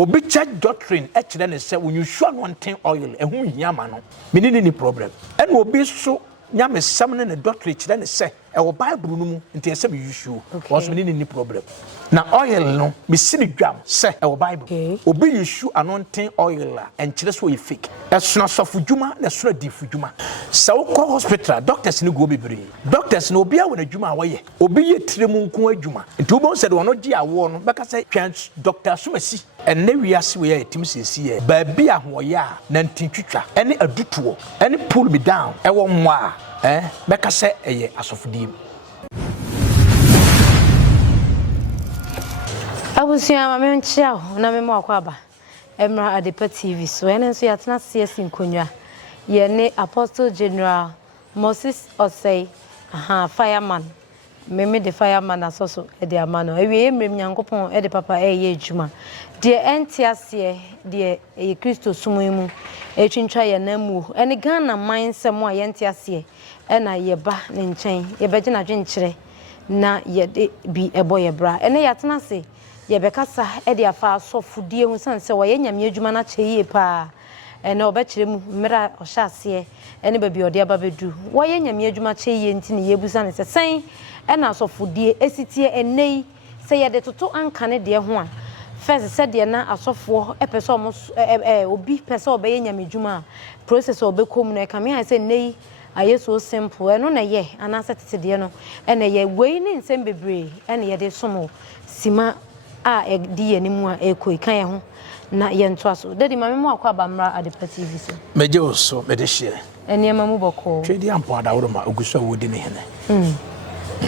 Obi church doctrine actually ne say when you sure one thing oil ehu nyama no me ni problem and obi so nyame sam ne doctrine actually ne say e wo bible no mu nti ese me issue was me ni problem na oil no me si dwam say e wo bible obi issue anointing oil a enkyere so e fake esuna sofu djuma na sura difu djuma sa wo ko hospital doctors ni go bebre doctors no obi a wona djuma waye obi ye tiremu nko adjuma nti wo bon say wono gi awo no beka say twan doctor sumasi enne wiase we ya etim sesi ye ba bi ahoya na ntintwitwa ene adutuo ene pull me down e wo nwa beka say eye asofudim abusia mame nchia na memo akwaba Emra Adepa TV so ene nso yatena CS nkonwa ye ne Apostle General Moses Osei fireman meme the fireman asoso e de amano ewie emrem nyankopon e de papa ye adwuma de entiase de ye Kristo sumuimu e twintwa ye namu ene Ghana mansem a ye entiase e na ye ba ne nchen ye beje na dwenkyere na ye de bi ebo ye bra ene yatena se ye bekasa e de afa asofudie hu sanse wo ye nyame adwuma na cheye pa ene obekire mu mera ohyase ene ba bi ode aba bedu wo ye nyame adwuma cheye nti ne yebusa ne sen ena asofudie esitie enei se ye de toto anka ne de ho a first said de na asofo epese obi pese obeye nyame adwuma process obekom no e kame ha se nei aye so simple eno na ye anasa tete de no ene ye wei ne nsem bebre ene ye de somo sima a di enimu a ekoi kan ye ho na ye nto aso dedi mame mu akwa bamra Adepa TV so meje oso me de share eniema mu boko twedi ampo adawro ma oguso wodi ne hene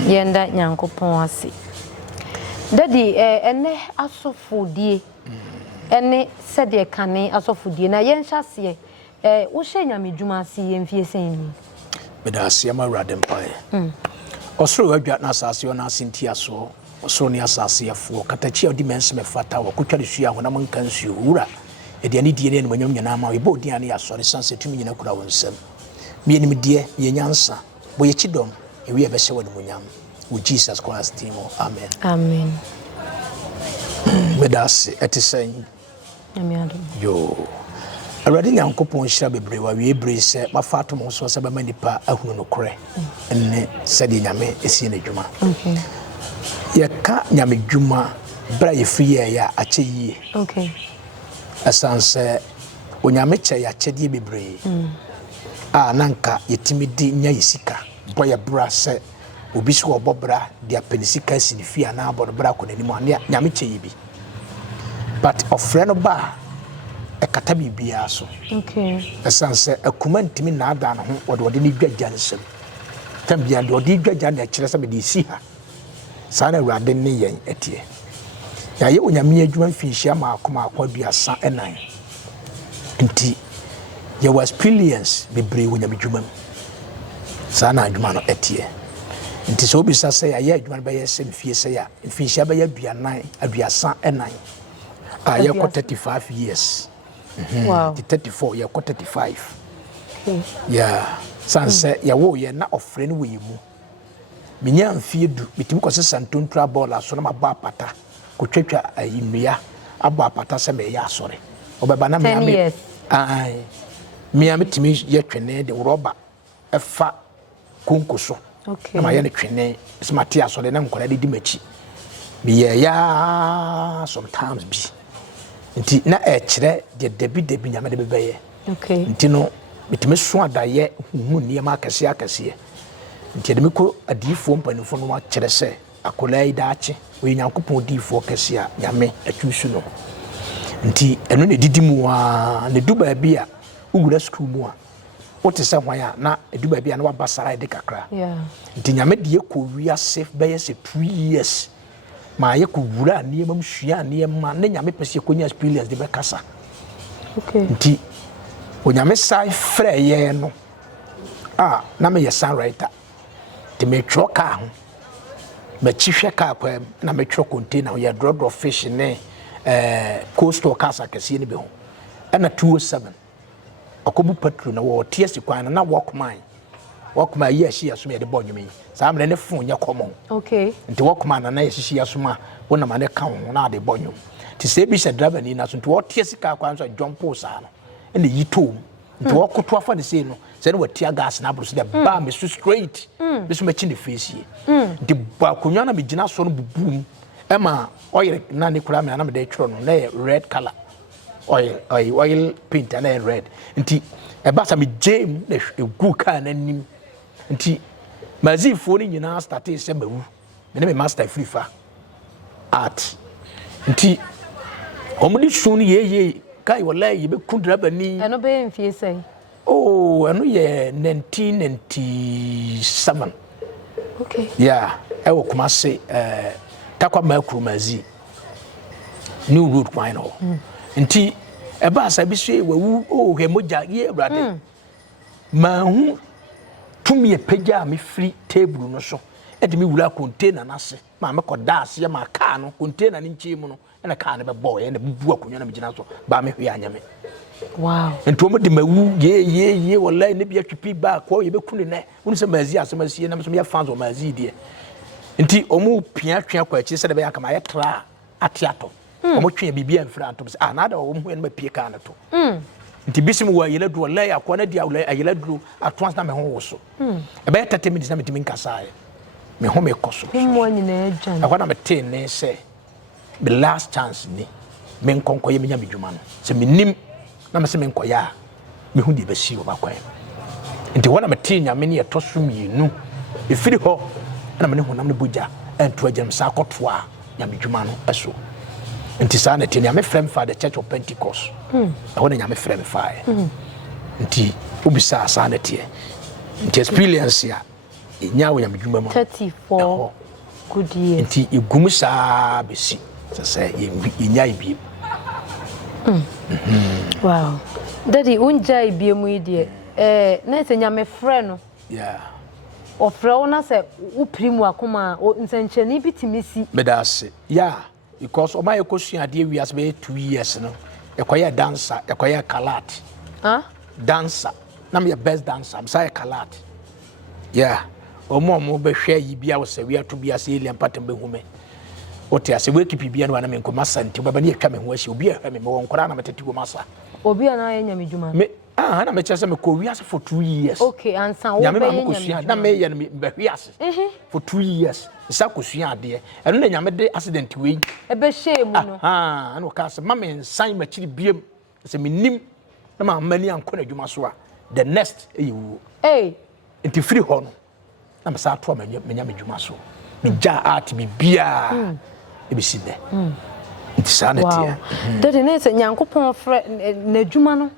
yenda nyankopon ase dedi ene asofodie ene sede kane asofodie na ye nhase wo hye nyame dwuma ase ye mfie sen ni me da ase ma wrade mpae osoro adwa na asase ona asenti aso osoro ni asase yefo katachi odi menseme fata wo kotwa de sua ho na manka nsuo wura ede ani die ne manyam nyana ma we bo odi ani asore sanse tumi nyina kura wonsam me enim die ye nyansa bo ye chidom ewe be hye wonu munyam with Jesus Christ name amen amen medase etisen amen yo already nyankopon hira bebre wa we bre se mafato mo so se be manipa ahunu no kore enne se de nyame esi na dwuma okay ye ka nyame dwuma bra ye free ya ache yie okay asanse onyame che ya chedie bebre nanka yetimidi nya yisika boye bra se obi so obobra dia penisika sinifia na abodobra konanimu ane nyame che yibi but ofre no ba ekata bibia so okay asanse akuma ntimi na ada no ho wode ni dwaja nsem tambia de odi dwaja na kire se be de si ha sana awrade ne yen etie ya ye onyame adwuma mfinhia ma akoma akwaduasa enan nti ye was experience bebre onyame adwuma sana adwuma no etie nti so bi sa se ya ye adwuma be ye se mfie se ya mfinhia be ya aduanan aduasa enan ye ko 35 years wow 34 ye ko 35 yeah sanse ya wo ye na ofre no we mu minya mfie du bitimi ko se santontra ball aso na maba apata ko twetwa ayinua abo apata se me ya asore obeba na me ame ai me ame timi ye twene de roba efa konkoso okay na ma ye ne twene smati asore na nkora de di machi bi ye ya sometimes bi nti na kire de debi nyame de bebeye okay nti no bitimi so adaye hu niema akase nti de meko adifo mpanifo no ma kire se akolai daache we nyankopon difo kase a nyame atwusu no nti eno ne didimu a ne duba bia ugura school mu a wote se hwan a na duba bia na wabasara de kakra nti nyame de ko wiase beye se 2 years ma ye ko wura niema mhua niema na nyame pese ko nya experience de be kasa okay nti onyame sai frɛ ye no na me ye san writer de me twoka ho me chihwe ka kwa na me two container ye drop fish ne coastal kasa kase ne be ho na 207 akobu petrol na wo tiesi kwan na wakoma ye ahia so me de bonyumi sa amre ne fon nya common okay nti wakoma na ye hia so ma wona ma ne ka ho na de bonyum ti se bi se driver ni na so nti wo tie sika kwa so jump sa no ene yi tom nti wo koto afa ne sei no se ne watia gas na abro so de ba me so straight me so machi ne face yi nti ba konwa na me gina so no bubum ema oil na ne kura me na me de tworo no na red color oil paint na red nti e ba sa me jam na egu ka na nim nti mazifo ni nyina start se mawu me me master frifa art nti omudi shuni ye kai wallahi be kundra bani eno be mfie sei oh eno ye 1997 okay yeah I wo Kumasi takwa mazi new road kwine no nti e ba sa bi so wawu oh hemoja ye brade ma hu tumi epeja me free table no so e de me wura container na se ma me koda ase ma car no container ni nchi mu no na car ne be boy na bubu akonwa na me gina so ba me hwe anyame wow ento mo de mawu ye wallahi ne bia twipi ba ko ye be kunu ne wonu se mazi asema sie na me so me fans o mazi die nti omu pia twa kwa chi se de be aka ma ye tra atiato omu twa bibia mfra anto se na da omu hwe na ma pie ka na to nti bisim wa yele du wallahi akwana dia wallahi ayele du atwans na me ho wo so e be 30 minutes na me timi nkasa me ho me koso mo nyina adwan akwana me ten ne se the last chance ni me nkonkoye me nya me dwuma no se me nim na me se me nkoya me hu di be si obakwan nti wona me ten nya me ne etosum yinu efiri ho na me ne honam ne boja ento agem sa akotoa nya me dwuma no eso nti sa na ten nya me frem fa the Church of Pentecost wona nya me frem fa nti obisa sa na tie nti experience ya nya wo nya me dwuma mo 34 good years nti igum sa besi se nya ibie wow daddy unja ibie mu ide na se nya me frɛ no yeah o frɛ wona se wo primu akoma nsanchani bitimisi medase yeah because o my ekosua de wiase be 2 years no ekoya dancer ekoya kalat dancer na me best dancer am say kalat yeah omo be hwe yi bia wo se wi ato bia se elian patem be hume ote ase we keep bia no na me nkoma santi baba ne atwa me ho ahye obi ahwe me won kora na metete go masa obi ana anya me dwuma me na me chese me ko wiase for 2 years okay ansa wo be nya na me ye me be wiase for 2 years isa kosua ade eno na nya me de accident we e be hye mu no ana o ka se ma me nsan ma chiri biem se me nim na ma mani anko na dwuma so a the next eyiwo nti free ho no na me sa to ma nya me dwuma so me ja art bi bia e be sinde nti sa na tie dede na se nyankopon frɛ na dwuma no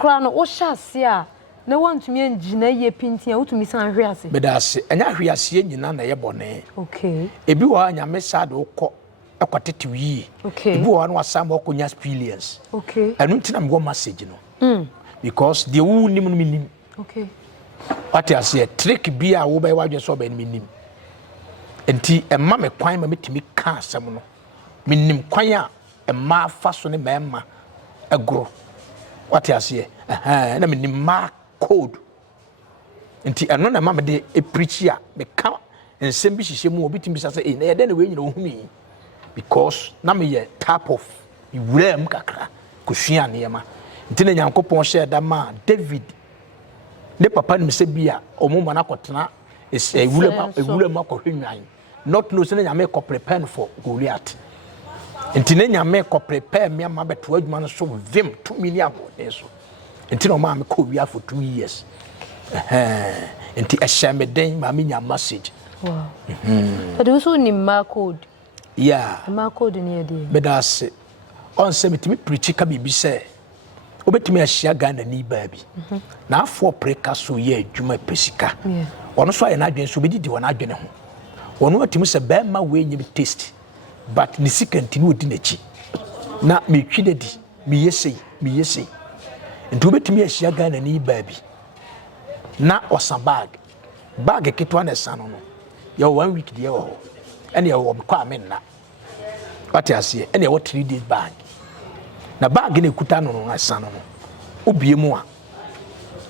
kra no wo hyase a na wantumi angina ye pintia wotumi san hwe ase bedase anya hwe ase nyina na ye bone okay ebi wo anya me sa de ukọ ekwatete wi ebi wo no asam okonya experience okay anu ntina me go message no because the wu nim no minim okay what I say trick bi a wo ba wadwe so ba ni minim enti emma me kwan ma metimi ka asem no minim kwan a emma afa so ne mema agro what I say na minim ma code enti eno na mama de preach a me ka ensem bi hihye mu obitimi sa say na ye de na we nyina ohumi because na me ye type of iwuram kakra kosua ne yema enti na nyankopon hye da ma David ne papa nim se bia omuma na kotena ewuram akohwenwan not no se na nyame ko prepare for Goliath enti na nyame ko prepare me ma beto adwuma no so vim 2 million so enti no ma me ko wia for 2 years enti ehye den ma me nya message wow but also ni ma code yeah ma code ni ade bedase on se metimi preach ka bibi se obetimi ahia Ghana ni baabi na afọ preka so ye adwuma pesika ono so aye na adwen so bedidi wona adwene ho ono atimi se ba ma we nyim taste but ni sikanti ni odi nachi na metwi dedi mi yesei nti obetimi ahia Ghana ni baabi na osan bag ketwa na sano no ye 1 week de ye ho ene ye wo kwa menna pati ase ene ye wo 3 days bag na bag na ekuta no no asa no obie mu a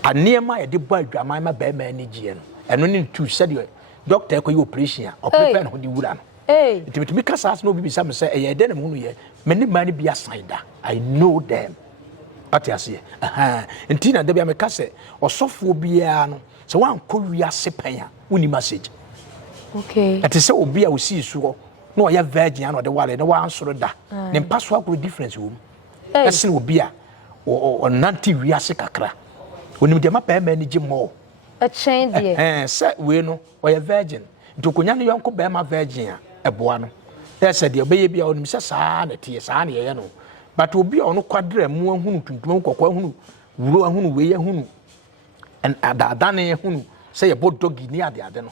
anema ye de bo adwaman ma ba ma ni gie no eno ni tu said doctor ko yi operation a prepare no de wura no Hey. It me kasa as no be some say e dey na mu ye. Me ne man be aside da. I know them. Ati ase. Nti na da bia me kase osofo bia no. So wan ko wiase pan a woni message. Okay. Ati se obi a osi su no ya virgin na de wale na wan soro da. Ne mpaso akro difference wo. Ese no obi a o nanti wiase kakra. Onim de ma pa ma ni gimo. A change there. Say we no o ya virgin. Nti konya no yonko ba ma virgin a eboa no. Ese de obeye bia onim se saa na tie saa na ye no. But obi a ono kwadra mu ahunu tuntum kokko ahunu wuro ahunu we ahunu and adadane ahunu say ye bodogi ni ade no.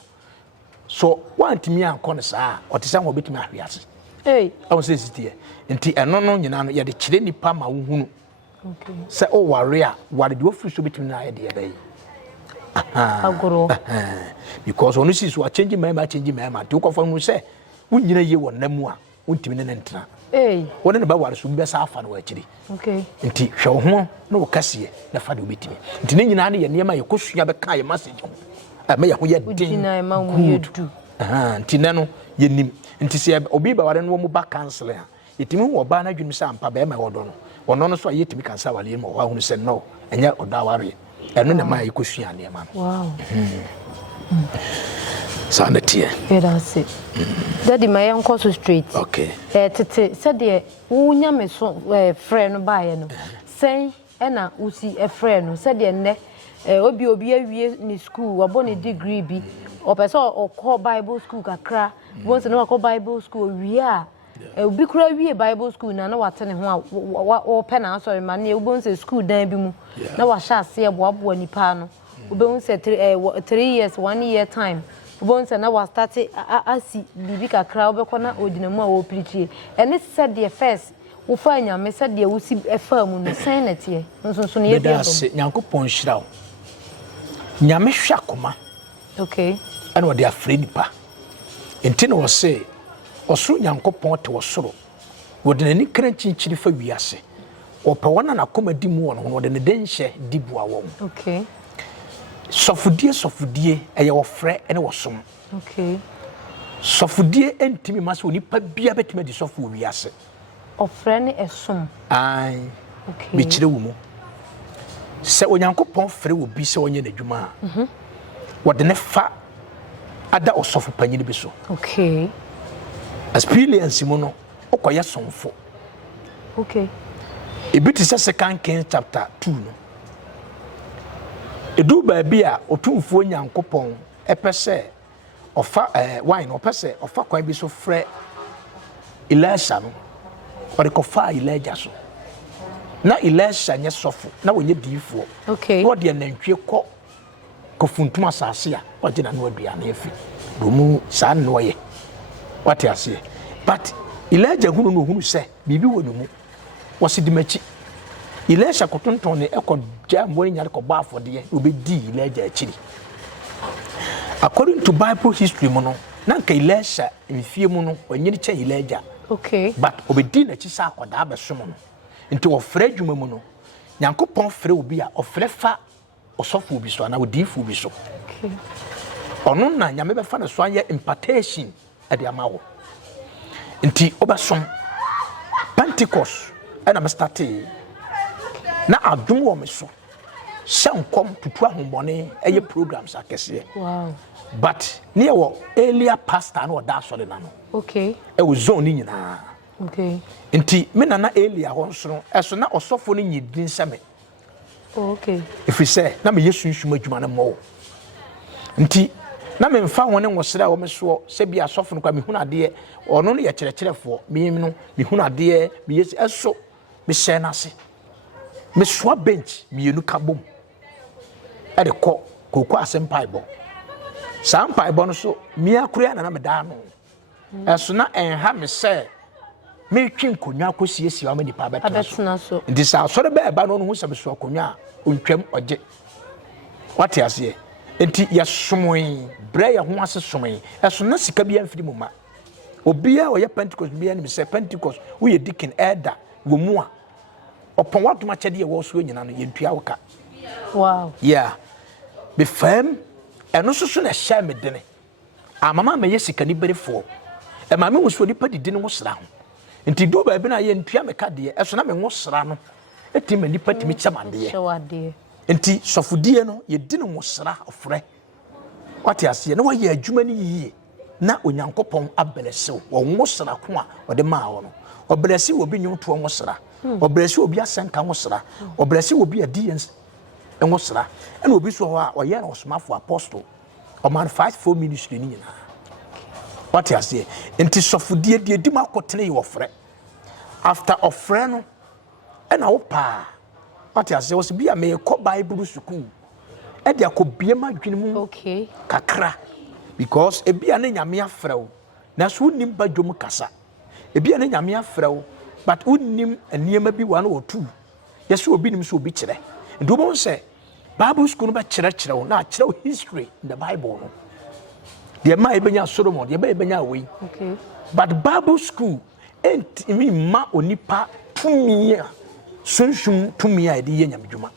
So want me anko ne saa o te say wo betimi ahwiase. Hey. I was say sitie. Nti eno no nyina no ye de kire nipa ma wo hunu. Okay. Say o ware a ware de ofri so betimi na ye de ye Agoro. Because onu si so change my to ko fam say wunyina ye won namu a wontimi ne ntena. Hey. Wone ne ba ware so be sa afa no akiri. Okay. Nti hwe ho na wo kase na fa de obetimi. Nti ne nyina na ye ne ma ye kosua be ka ye message ho. Ma ye ho ye din. Nti ne no ye nim. Nti se obi ba ware no mu ba cancel a. Yetimi wo ba na dwum sa ampa ba ma wodo no. Wono no so yetimi cancel wale mo wa hunu se no. Enya oda ware. Eno na ma ye kosua ne ma. Wow. Sanity. Yeah, that's it. Daddy, my uncle so straight. Okay. Tete said the unya me so friend by no. Say ena usi a friend said the ne obi awie ni school wabo ni degree bi o person o call Bible school kakra once no call Bible school wie a obi kura wie Bible school na watene ho o pe na sorry man e obo nse school dan bi mu na wa sha ase e boabo nipa no obo nse 3 years 1 year time bonse na wa start asi bibi kakra obekona odinamu a wo preachie ene said the first wo fa nyame said the wo si efa mu no sanity nso ne ye bi abo nyankopon hirawo nyame hwakoma okay ene wo de afre nipa enti na wo se osoro nyankopon te wo soro wo de nani krankinchiri fa wiase wo pe wona na koma di mu wono wo de ne denhye di bua wo okay sofudie eye wo frɛ ene wo som okay sofudie entimi ma se onipa bia betimi di sofu wiase ofrɛ ne esom ai okay bi kire wo mu se onyankopɔn frɛ wo bi se onye n'adwuma wo de ne fa ada osofu panyini bi so okay experience mu no okoye somfo okay ebiti se 2 Kings chapter 2 no edu ba bia otumfuo nyankopɔn epese ofa wine opese ofa kwan bi so frɛ Elisha no ɔde kɔfa Elijah so na Elisha nye sɔfo na wonye diifo okay no de nantwie kɔ kofuntum asase a ɔde na no aduane afi domu saa no ɔyɛ wate ase but Elijah hunu no hunu sɛ bibi wɔ ne mu wɔse di machi Elisha kotonton ne ekɔgya mmori nyare kɔba afɔde obedi Elijah akiri according to Bible history mu no na nka Elisha mfie mu no onyini kyɛ Elijah okay but obedi na chi sa akɔda abesom no nti wɔfrɛ dwuma mu no nyankopɔn frɛ obi a ɔfrɛ fa ɔsɔfo obi so ana odifo obi so okay ɔno na nyame bɛfa na so ayɛ impartation ade ama wo nti obasom Pentecost ana me started na adum wo me so shankom tutu ahombone eye programs akese wow but near wo earlier pastor na oda so na no okay e wo zone ni nyina okay nti me na earlier ho nso eso na osofo no nyidin seme okay if we say na me yesu nsuma adwuma na mo nti na me mfa woni nwosere a wo me so se bia asofo no kwa me hunu ade ono no ye kyerɛkyerɛfo me no me hunu ade me yesu eso me hyɛ na se me soa bench mienu kabom e de koko asempaa ibo sampaa ibo no so mi akura na me da no eso na enha me se me twi nkonwa akosiesie wa me nipa betena so ndi sa so de ba no hu se me so akonwa ontwam oje wate ase enti ya somoy bre ya ho ase somoy eso na sika bia mfiri mu ma obia oye Pentecost bia ni me se Pentecost wo ye deacon elder wo mu a upon what much idea was when you know yentuawoka wow yeah be fam eno so so na sha me dene amama me yesika ni berefo e ma me wo so nipa didi ne wo sra ho nti do ba bi na ye ntua me ka de e so na me wo sra no etima nipa timi chamade nti sofodie no ye di ne wo sra ofre wate ase na wo ye adwuma ni yie na onyankopon abelesew wo wo sra ko a wo de ma wo no obelese wo bi nyuto wo sra obelese obi asenka wo sra obelese obi adiens wo sra ena obi so ho a wo ye na osomafo apostle o man 5-4 ministry ni nyina wate ase nti sofodie die di makotene ye ofre after ofre no ena wo pa wate ase wo se bia me ko bible school e dia ko biema dwene mu kakra because ebia na nyame afrew na so nim badwom kasa ebia na nyame afrew but unnim eniema bi one or two yeso obi nim so obi kire ndo mo se bible school ba kire wo na kire history in the bible no de ma ebenya Solomon de ba ebenya we but bible school ent mi ma onipa tumia sunsun tumia de ye nyamdwuma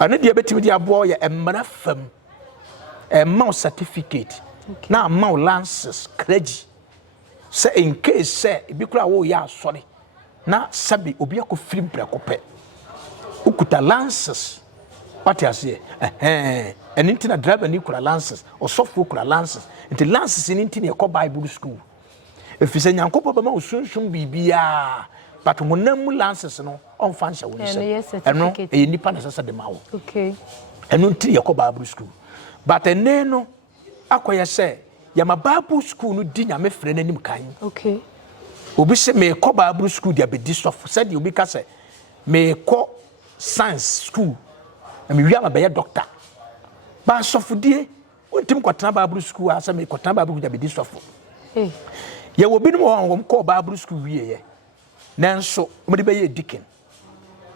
ane de betimi de abo ye emra fam ma certificate na ma lances clergy say in case say bi kura wo ya asori na sabi obi akofiri mprekope ukuta lances what you say and intina driver ni kura lances or software kura lances into lances in intina e bible school if you say nyankopɔ ba ma osunsun bibia but monam lances no on fansha wo say eno e nipa na sasa de ma wo eno nti ye bible school but ene no akoye say ya ma bible school no di nyame frɛ nanim kan obi se me bible school dia be disof said obi ka say me science school na me wi ama be doctor ba sofudie wontim kwatena bible school asa me kwatena bible dia be disof ye wo binum won ko bible school wie ye nanso mo de be ye deacon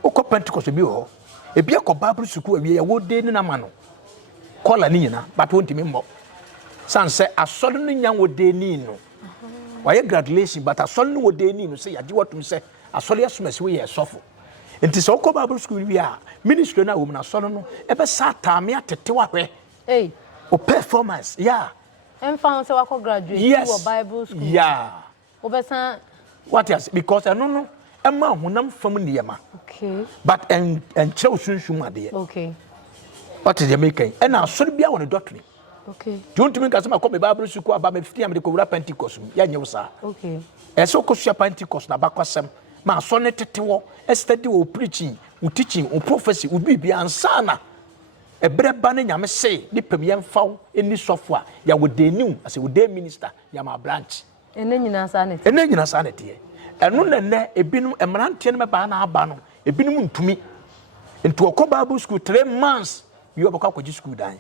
ukọ Pentecost bi ho e bia ko bible school wie ye wo de ni na ma no kola ni nyina but wontimi mmo sanse asọdụ no nya wo de ni no wa ye graduation but asọdụ no wo de ni no say ya di watum say asọdụ yesomase we ye sofo enti so ukọ bible school wie a ministry na wo na asọdụ no e be sata me atete wa hwe o performance found say wako graduate to bible school obesan what is because I no ema honam fam niyama but en kire osunsun ade what is the making and na so bia won doctrine don't mean cause come bible school aba me 50 am de ko wura Pentecost ya nyew sa so ko sua Pentecost na bakwasem ma so ne tetewo study wo preaching wo teaching wo prophecy wo bibia ansana ebre ba ne nyame se ni pem yemfaw eni sofo ya wo de new as wo de minister ya ma branch ene nyina sa ne tie eno ne ebinum emrante ne meba na aba no ebinum ntumi nti okọ bible school 3 months you obakwa kwaji school dan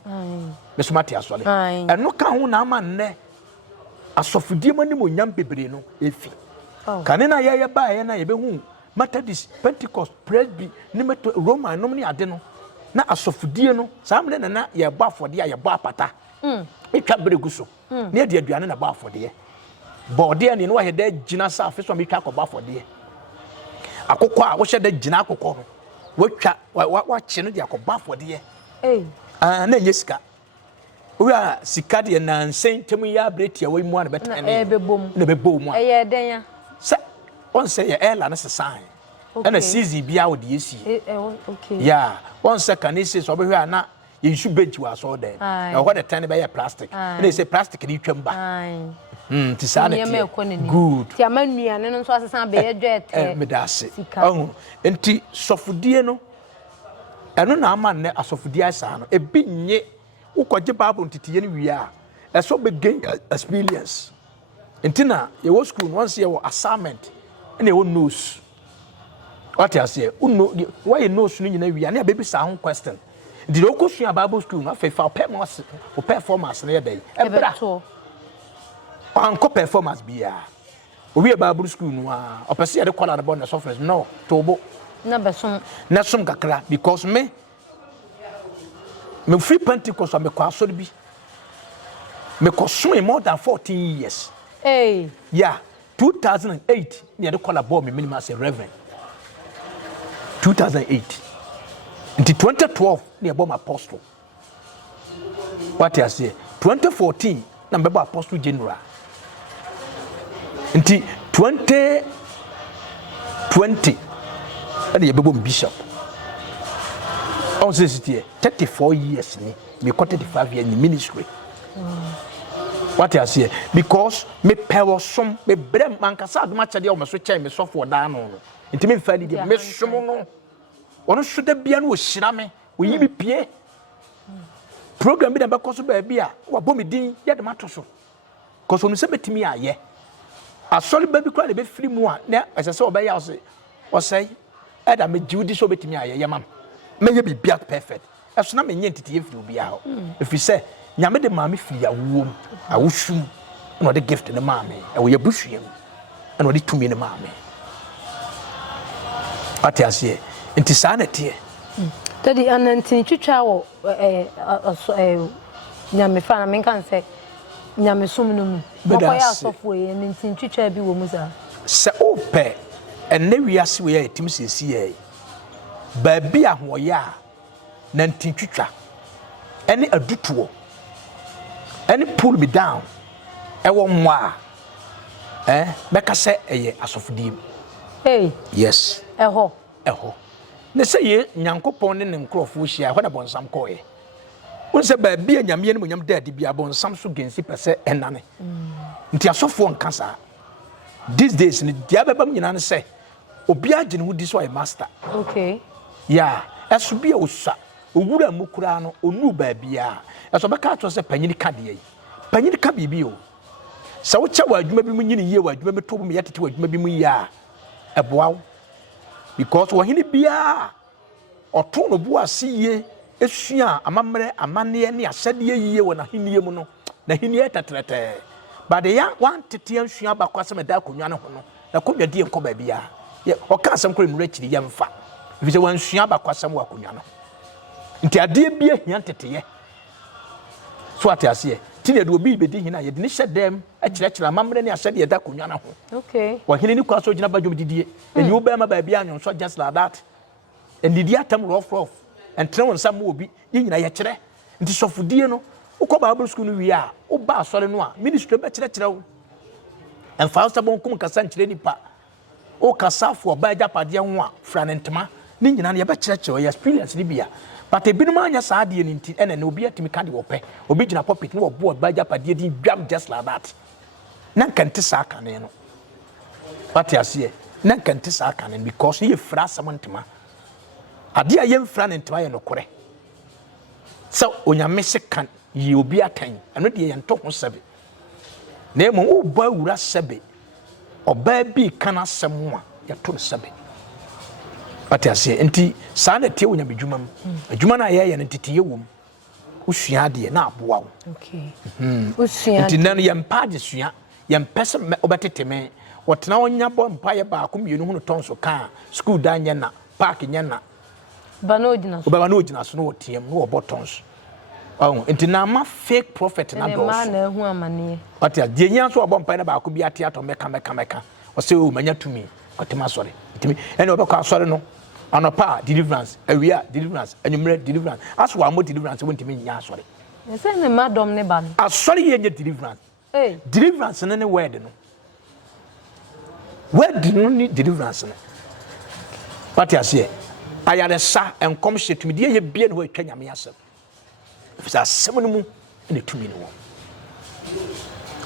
me somate asole eno ka ho na ama ne asofudie mani mo nyam bebre no efi kane na ye ba ye na ye be hu Methodist Pentecost Presby ni meto Roman no ni ade no na asofudie no samle na ye ba afode ya ye ba apata etwa bregu so na de aduane na ba afode bode ani no wa he da gina sa afeso me twa akọba afode akokọ a wo hye da gina akokọ no wa kye no de akọba afode na nyesika we are sika de na nsentemu ya bretia we mu na betan na bebom den ya se on say ye ela na sesan na CZ bia wo de esi one second is so be hwe na ye nsu bench wa so there na what the time be plastic na say plastic ni twamba ti sanity good ti amanuane no so asesan be ye dwete medase enti sofudie no eno na ama ne asofudie asa no ebi nye ukoje bible ntitiye ni wi a eso be gain experience enti na ye wo school once ye wo assignment na ye wo notes what you say why you know so nyina wi a na baby sa ho question di lo kosua bible school na fa performance na ye dey ebra anko performance bia obi bible school no a opese ye de kwala na bon software no tobo na besom na som kakra because me free Pentecost me kwa so bi me koso more than 14 years 2008 ne de kwala bo me minimum as a reverend 2008 until 2012 ne bo my apostle what you say 2014 na be apostle general Nti 2020 and you become bishop. On says 34 years me 35 years in ministry. What I say because me power some me brem man kasa do match dey o me so chain me so for down no. Nti me fa di me som no. Ono so da bia no o hira me, o yi bi pie. Program bi da be koso ba bia, wa bo me din ye de mato so. Cause onu se betimi aye. Asori ba bi kura de be free mu a na asese obaya o say e da me jiudi so betimi aye ye mam. Me ye bi bia perfect. Eso na me nye ntiti ye free obi a ho. If you say nyame de maame firi awom awohum na de gift ne maame e wo ye busuam na wo de tumi ne maame atiase enti saa na tie tadi anantin twitwa wo nyame fa na men kan se nyame som no mu bokoya asofo ye anantin twitwa bi wo mu za se ope enne wiase we ye tim sesi ye ba bi ahoye a nantin twitwa ene adutuo any pull me down ewo mwa beka se eye asofodiem yes eho ne se ye nyankopon ne nkrofo hia ho na bonsam koye won se ba bia nyame ne monyam daadi bia bonsam so gensi pese enane nti asofo nkasa these days ni dia bebam nyina ne se obi agene ho di so ay master okay yeah eso bia osa owura mukura no onu ba bia eso beka to se panyini ka de yi panyini ka bibi o se wo che wa adwuma bi mu nyini yie wa adwuma bi to mu yetete wa adwuma bi mu ya eboaw because wo hini bia oto no bu asiye esua amamre amane ne asade yie wo na hiniye mu no na hiniye tatrete but the ya wan tete ansua ba kwase me da konwa ne ho no na konwa die nko ba bia ye o ka asem kro mu rekiri ye mfa bi se wan sua ba kwase mo akonwa no nti ade bia hia teteye so atiase ti ne do obi bedi hina ye de ne hyedem akirekira amamre ne asade ye da konwa na ho okay wa hini ni kwa so gina badwom didie eni wo ba ma ba bia anyon so just like that and didi atam rough and tren won sam obi ye nyina ye kire nti sofudie no ukọ Bible school no wi a wo ba asore no a ministry be kire wo and fausta bon kum kasa nkire nipa o kasa fo ba japade ho a fra ne ntema ni nyina ye be kire experience ni bia but ebinum anya saade ni nti ene na obi atimi ka de wo pe obi gina pocket no bo ba japade di dwam just like that na kante sa aka ne no what you see na kante sa aka ne because ye fra samantema ade a ye mfra ne ntema ye no kore so onyame se kan ye obi atan eno de ye nto ho sebe na emo wo ba wura sebe oba bi kana semu a ye to sebe what you see enti sa na tie onyame dwumam adwuma na ye ne titiye wom usua de na aboa wo okay usua enti na ye mpa de sua ye mpese obeteteme wotena onya bo mpa ye ba akomienu hunu tonso ka school da nya na park nya na bano ogina so baba no ogina so no otiem no obotons enti na ma fake prophet na do ma na hu amane otia de nya so obompa na ba akobi atiato meka o se o manya tumi otema sore ntimi ene obekọ asore no anopa deliverance awia deliverance anyumre deliverance aso amo deliverance wontimi nya asore ese ne madom ne ba no asore ye nya deliverance deliverance ne word no word no ni deliverance no what you say ayare sa enkom hye die ye bia ne ho atwa nyame asem fisa asem no mu ne tumi no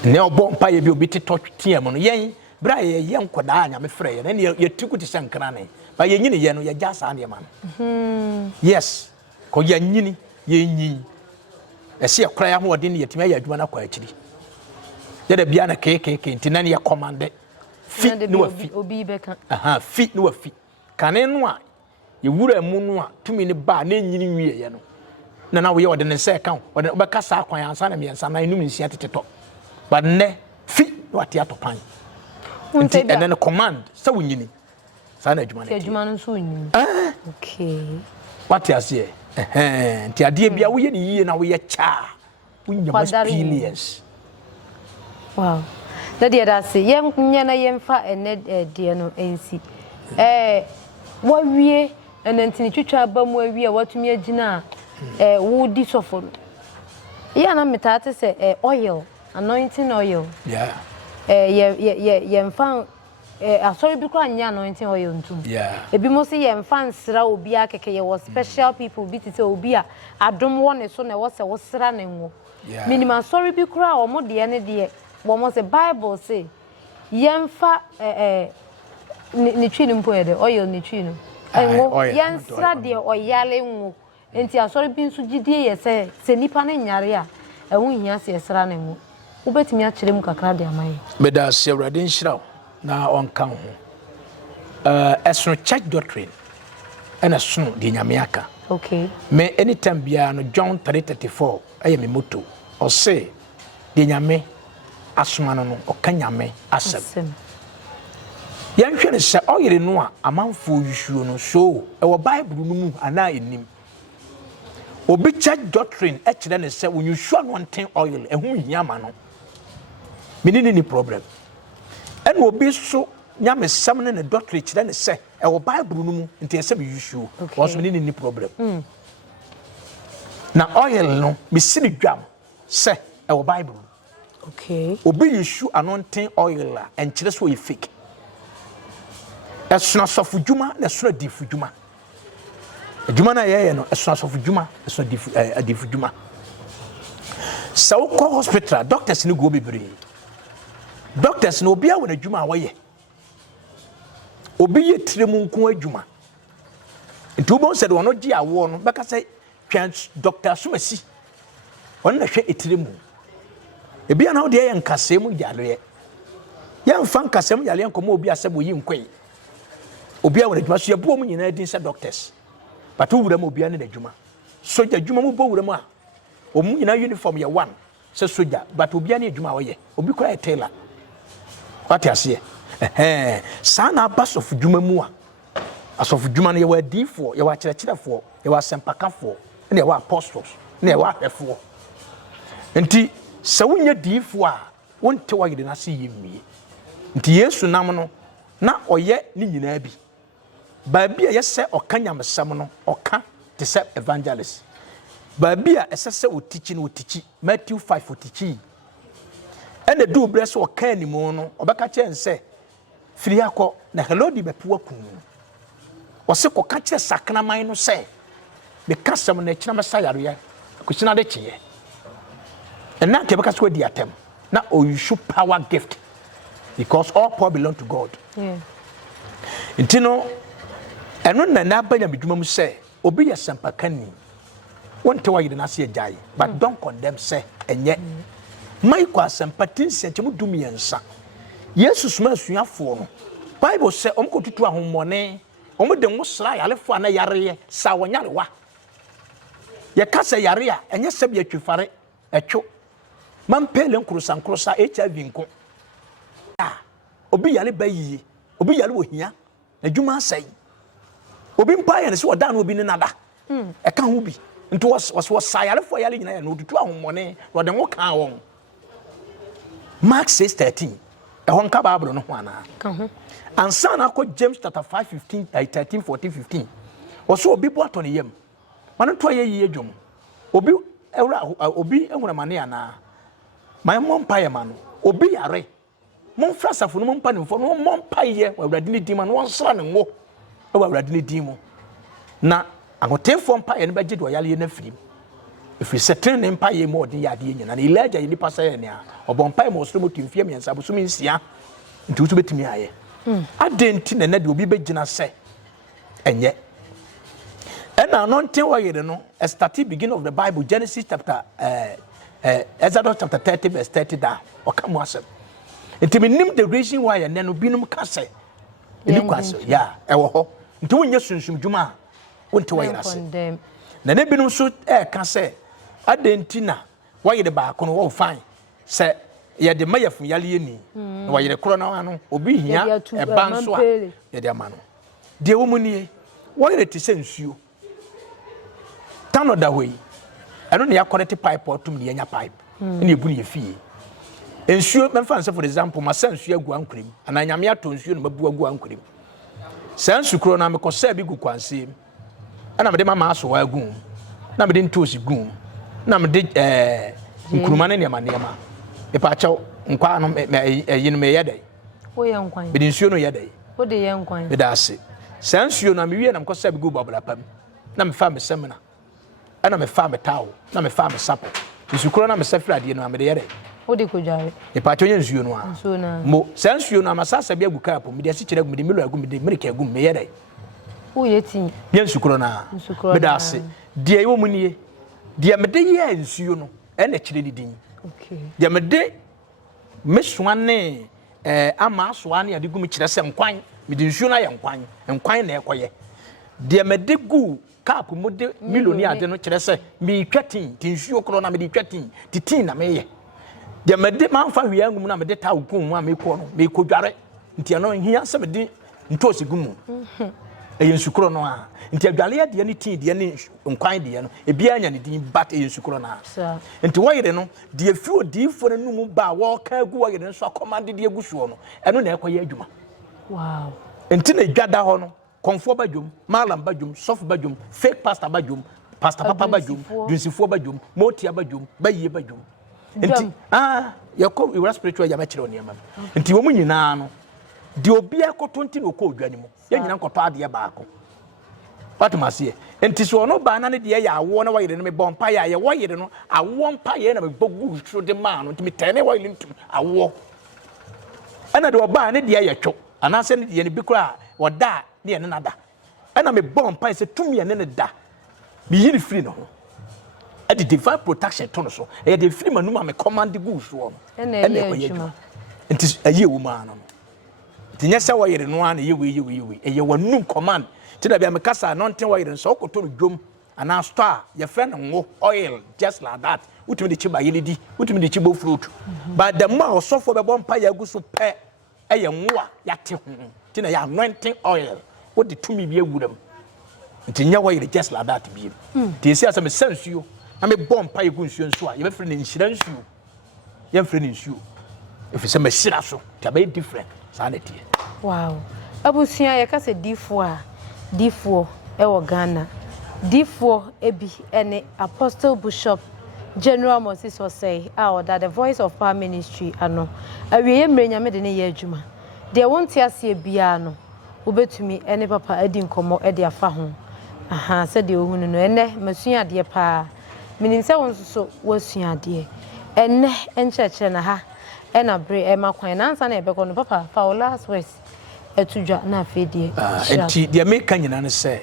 ne obo mpa ye bi obi teto tiam no yen bra ye nkoda nyame frɛ ye ne ye tiku ti sankra ne ba ye nyini ye no ye jasa ne ma no yes ko ye nyini ye nyin ese ye kra ya ho ode ne ye timi ya adwuma na kwa akiri ye da bia na keke ntina ne ye commande fi no afi obi beka fi no afi kane no a ye wura mu no a tumi ne ba na nyini wie ye no na wo ye ode ne se kan ode obeka sa kwan ansa na miensa na enum nsia teteto ba ne fi no ate atopan nti ene ne command sa wonyini sa na adwuma ne adwuma no so wonyini okay what you say nti ade bia wo ye ne yie na wo ye cha wonya experience wow na dia da se yen nya na yen fa ene de no ensi wo wie enantini twitwa ba mu awie watumi agina wo di sofo ya na metate se oil anointing oil yeah yɛmfa asɔre bi kora nya anointing oil ntum ebi mo se yɛmfa nsra obi akeke yɛwɔ special people bi tete obi a adom wɔ ne so na ɛwɔ sɛ wo sra ne ngo minimum asɔre bi kora o mo de ne de wo mo se bible say yɛmfa ne twi no mpo yɛ de oil ne twi no ngo yɛnsra de oyale ngo enti asɔre bi nso gidie yɛ sɛ nipa ne nyare a ɛwo hia se yɛsra ne ngo wobetimi a kyerɛ mu kakra de amaye meda se awrade nhyira na onka ho ɛsono church doctrine ɛna sono de nyame aka okay me anytime bia no John 3:34 ɛyɛ me motto ɔse de nyame asoma no ɔka nyame asɛm yɛnhwɛ ne sɛ ɔyere no a amanfo yusuo no so ɛwɔ bible no mu ana enim obi church doctrine ɛkyerɛ ne sɛ when you show anointing oil ɛho hia ma no menini ni problem and obi so nyame sam ne doctrine kyerɛ ne sɛ ɛwɔ bible no mu nti ɛsɛ me yusuo was menini ni problem na oil no me sini dwam sɛ ɛwɔ bible okay obi yusu anointing oil a ɛnkyerɛ so yɛ fake ɛsona sɔfo dwuma na ɛsona difu dwuma adwuma na yɛyɛ no ɛsona sɔfo dwuma ɛsona difu dwuma sɛ wokɔ hospital doctors ni go bebree doctors no obi a wɔ adwuma a wɔyɛ obi yɛ tire mu nko adwuma nti wo sɛ de wɔn gye awo no bɛka sɛ twan doctor Somasi wɔn na hwɛ etire mu ebi ana wo de yɛ nkasɛm mu yaleɛ yɛmfa nkasɛm yaleɛ nkɔmɔ obi asɛ bo yi nkɔyi obi a wɔ adwuma so yɛbo mu nyinaa din sɛ doctors but wo wura mu obi ane adwuma soja adwuma mu bo wura mu a omu nyinaa uniform yɛ one sɛ soja but obi ane adwuma a wɔyɛ obi kora yɛ tailor what you see sana bus of dwuma mu a asof dwuma no yɛwɔ adifo yɛwɔ akyerɛkyerɛfo yɛwɔ asɛmpakafo ne yɛwɔ apostles ne yɛwɔ ahwɛfo nti sɛ wonya difo a wonte wayɛ na se yɛmie nti Yesu nam no na ɔyɛ ne nyinaa bi baabi a yɛsɛ ɔka nyamesɛm no ɔka te sɛ evangelist baabi a ɛsɛ sɛ otichi no otichi Matthew 5 otichi ɛna do bre sɛ ɔka animu no ɔbɛka kyerɛ nsɛ firi akɔ na helodi bɛpo akun ɔse kɔka kyerɛ sakraman no sɛ me kasɛm na kyina mɛsa yareɛ akɔkyina de kyeɛ ɛna nke bɛka sɛ odi atem na ɔyusu power gift because all power belong to God nti no ɛno na abanya bidwuma mu sɛ obi yɛ sampakani wonte wa yide na se agyae but don't condemn sɛ ɛnyɛ Maiko asempatin senchemu dumiensa Yesu suma asuafo no Bible say omkotutu ahomone omde nwosra yalefo ana yareye sa wonyarewa ye kasa yare a enye sabe atwifare etwo mampele nkrusa HIV nko obi yale bayiye obi yale ohia adwuma asai obi mpa ye ne se oda na obi ne nada eka ho bi nto was sa yalefo yale nyina ye no otutu ahomone wode nwo kan won Mark 6:13 ehon ka Bible no ho ana ansa na ko James chapter 5:15 13 14 15 oso obi bo ato ne yam man to ye yi adwom obi ewra obi ehuna mane ana my mom pa ye ma no obi yare mon frasafo no mon pa ne fo no mon pa ye awrade ne di ma no won sra ne ngo awrade ne di mu na agotefo mpa ye ne beje do yale ye na firim if we settle ne mpa ye mo de yade nyina na Elijah ye nipa saye ne a obon mpa ye mo so mo timfie miensa bo so minsia nti wo so betimi aye adenti na de obi begina se enye ena anointing wayere no start beginning of the Bible Genesis chapter Exodus chapter 30 verse 30 da okamu asem nti menim the reason why ye no binum ka se eni kwase ya ewo ho nti wonye sunsum dwuma wonte wayere ase na ne binum so ka se adenti na wayere ba kono wo fine se ye de mayafun yale yeni na wayere kro na ano obi hia e ban so a ye de ama no de wo munie wayere ti se nsuo tano da hoyi eno ne yakonnect pipe otum ne nya pipe ne ebu ne fie nsuo memfa nse for example ma sa nsuo agu ankrem ana nyame ato nsuo no mabu agu ankrem sa nsu kro na me ko sa bi gu kwanse ana me de mama aso wa agu na me de ntosi gu na me de nkuruma ne nema e pa chaw nkwa no yin me yedai wo ye nkwan me di nsuo no yedai wo de ye nkwan me da ase san nsuo na me wie na me kosa bi gu babla pam na me fa me semina ana me fa me tawo na me fa me sapo nsukuro na me safira de no me de yedai wo de kodware e pa tonye nsuo no a nsuo na mo san nsuo no amasasa bi agu kapo me de ase kire agu me de melo agu me de mirika agu me yedai wo ye tin ye nsukuro na me da ase de ye wo mu nie de me de ye nsuo no e na kire ni din okay de me de meswane ama soane ade gu me kire se nkwan me de nsuo na ye nkwan na ekoye de me de gu cap mu de miloni ade no kire se me twatin ti nsuo kro na me de twatin titin na me ye de me de manfa hwia ngum na me de ta ogun mu a me ko no me ko dware nti no hia se me de ntosi gu mu nsukro no a nti adwale ade ne tin de ne nkwan de no ebi anya ne din bat nsukro na nti woyire no de afi odifo no mu ba wo ka gu woyire no so command de agusuo no eno na ekoye adwuma wow nti na dwada ho no konfo badwum malam badwum sof badwum fake pastor badwum pastor papa badwum dunsifo badwum motia badwum bayiye badwum nti yako we spiritual ya machiro ne amam nti wo mu nyina no de obi akoto nti no ko odwane mu ya nyina nkoto ade baako Patumasiye enti so no ba na ne de ya awo na wayire no me bompa ya ye wayire no awo mpa ye na me bogu tro de ma no nti me tene wayire ntum awo ana de oba ne de ya two ana se ne de ne bikura woda ne ye ne nada ana me bompa se tumi ye ne da me yiri free no ho adi divine protection to no so e de free manuma me command gu so no ene ko ye dwuma nti aye wo ma no nti nya se wayire no ana ye we e ye wanum command tina bia me kasa no nten wayire so okoto no dwom ana star ye friend ngo oil just like that utumi de chiba yele di utumi de chibo fruit but the more sofo be bompa ya gusu pe eye ngo a yate ho tina ya anointing oil what the tumi bi awuram ntinya wayire just like that bi ti esi asa me sensuo na me bompa ye gu nsuo nso a ye be friend nhira nsuo ye friend nsuo if se me shira so ta be different sanity wow abusia ye kase difo ewo Ghana difo ebi ene Apostle Bishop General Moses Osei that the Voice of Power Ministry ano awiye mrenyame de ne ye adwuma de wonte ase bia no obetumi ene papa adi nkomo e de afa ho se de ohunu no ene masua de pa mininse won so wasua de ene encheche na ha ena bre e makwan na ansa na ebeko no papa for last words etudwa na afedie enti de make nyina ne se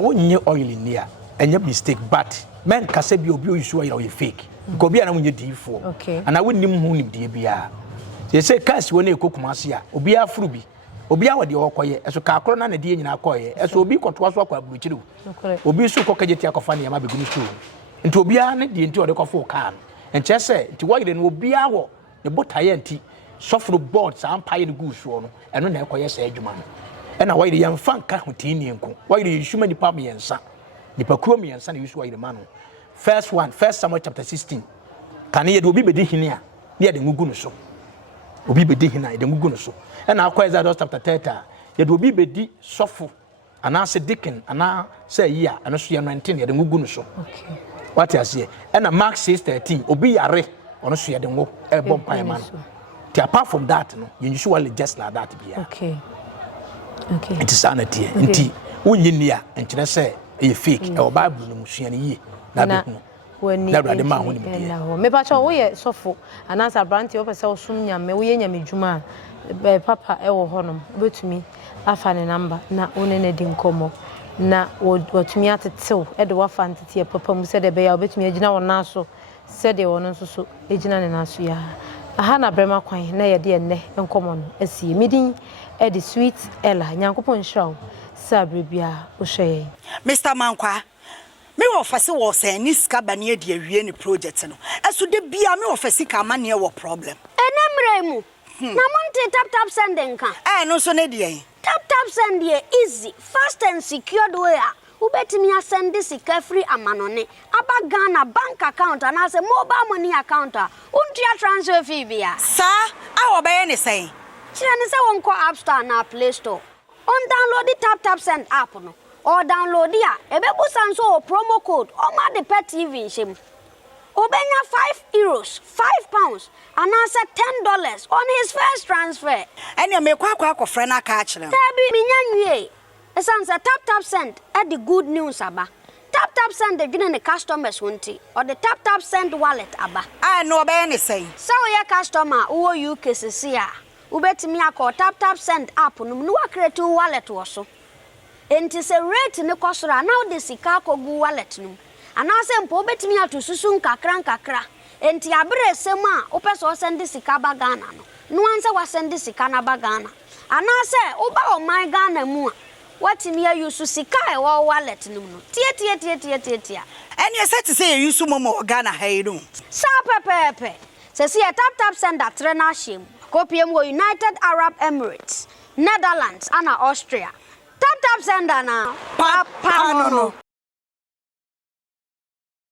wonye oil ni a enye mistake but men kase bi obi oyisu oil o fake because bi ana wonye difo ana wonnim hu nim de bia ye say case woni Kumasi a obi afuru bi obi awode okoye eso ka akoro na na de nyina akoye eso obi kotoa so akwa aburuchiru obi su kokageti akofa ne ma begunu stu nti obi a ne de nti ode kofo ka no enche se nti wayire no obi awo ne botaye nti sofro board sa ampaye ne gusuo no eno na ekoye sa adwuma no ena wayire yamfa nka hotini enku wayire yishuma nipa miyensa nipa kuo miyensa na yusu wayire ma no first Samuel chapter 16 kan ye de obi bedi hini a ne ye de ngugu no so obi bedi hina ye de ngugu no so ena akwa Exodus chapter 30 ye de obi bedi sofo ana se deacon ana say yi a eno so ye 19 ye de ngugu no so okay what you say ena Mark 6:13 obi yare ono so ye de ngo e bompa man apart from that no you usually just like that bia okay it is sanity nti wonyi a enkyere se e fake e Bible no musua ne yi na be wani na brade ma ho ni me me ba cho wo ye sofo anasa branti wo pese osum nyame wo ye nyame dwuma papa e wo honom obetumi afa ne number na one ne di nkomo na wotumi atetew e de wafa ntete papa mu se de be ya obetumi agina wona so se de wono nso so agina ne na so ya aha na brema kwan na ye de enne nkomo no asie midin e de sweet ella nyankopon hraw sabre bia wo hwe Mr. Mankwa me wo fase wo se ni ska bane de awie ni project no eso de bia me wo fase ka mane wo problem enemre mu na monte tap send nka no so ne de tap send ye easy fast and secured way ubetimi send sika free amanone aba Ghana bank account and as a mobile money account untia transfer fee bia sa awo be ne say kire ne se won ko App Store na Play Store on download the tap send app no or download ya ebebusa nso promo code o ma de pet TV shim obenya €5, £5, and answer $10 on his first transfer. And you make kwa friend a catch them. Tabi minyanwe. Esansa tap send at the good news aba. Tap send the giving the customers wanti or the tap send wallet aba. I know about anything. So your customer who you cases here. Ubetimi akọ tap send app no no create wallet wo so. Enti se rate ne kosora now the sika kogu wallet no. Anase mpo ubetimi atu susu nkakra. Enti abre sem a opeso send sika ba Ghana no. No anse wa send sika na ba Ghana. Anase oba o my Ghana mu a watimi ayusu sika e wo wallet no no. Tie. And you said to say you use momo Ghana hayru. Sa pepe. Se si tap send that trainer shim. Kofi United Arab Emirates, Netherlands, and Austria. Tap send na. Papa no.